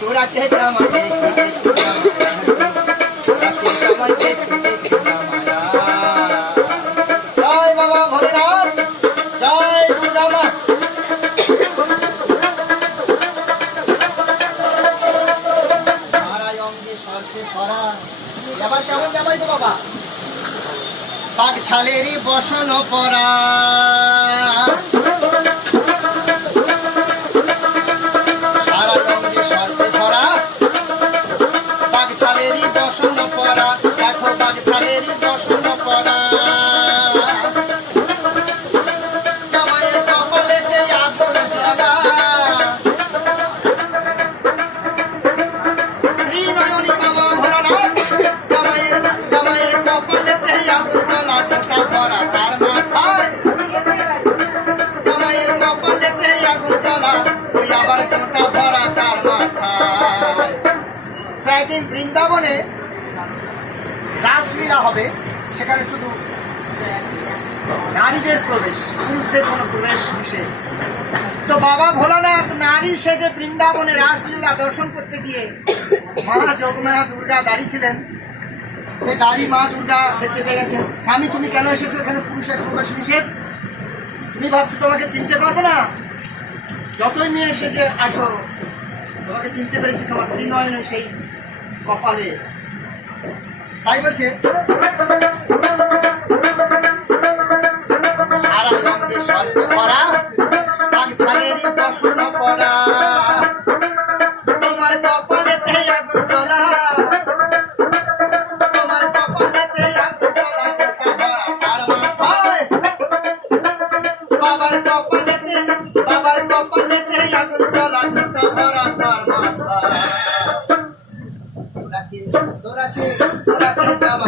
তোরা কে জামাই জয় বাবা ভোলেনাথ, জয় দুর্গা মা। এবার কেমন জামাই তো বাবা? বাঘ ছালেরই বসন পরা, সারা অঙ্গে সর্পে ভরা, বাঘ ছালেরই বসন পরা, দেখো বাঘ ছালেরই বসন পরা। জামাইয়ের কপালেতে আগুন জ্বলা, ত্রিনয়নী বাবা ভোলানাথ, জামাইয়ের কপালেতে আগুন জ্বলা, টোটা ভরা তার মাথায়। জামাইয়ের কপালেতে আগুন জ্বলা, ওই আবার টোটা ভরা তার মাথায়। একদিন বৃন্দাবনে রাসলীলা হবে, সেখানে শুধু নারীদের প্রবেশ, পুরুষদের কোনো প্রবেশ নিষেধ। তো বাবা ভোলানাথ নারী সেজে বৃন্দাবনে রাসলীলা দর্শন করতে গিয়ে মা যোগমায়া দুর্গা দাঁড়িয়ে ছিলেন। সেই দাঁড়ি মা দুর্গা দেখতে পেয়ে গেছেন, স্বামী তুমি কেন এসেছো এখানে, পুরুষের প্রবেশ নিষেধ, তুমি ভাবছো তোমাকে চিনতে পারবো না? যতই মেয়ে সেজে আসো, তোমাকে চিনতে পেরেছি তোমার ত্রিনয়নে সেই কপালে। তাই বলছে সারা অঙ্গে সর্পে ভরা, বাঘ ছালেরই বসন পরা, তোমার কপালেতে আগুন জ্বলা, তোমার কপালেতে আগুন জ্বলা, টোটা ভরা তার মাথায়। বাবার কপালেতে আগুন জ্বলা, টোটা ভরা তার মাথায়। তোরা কে জামাই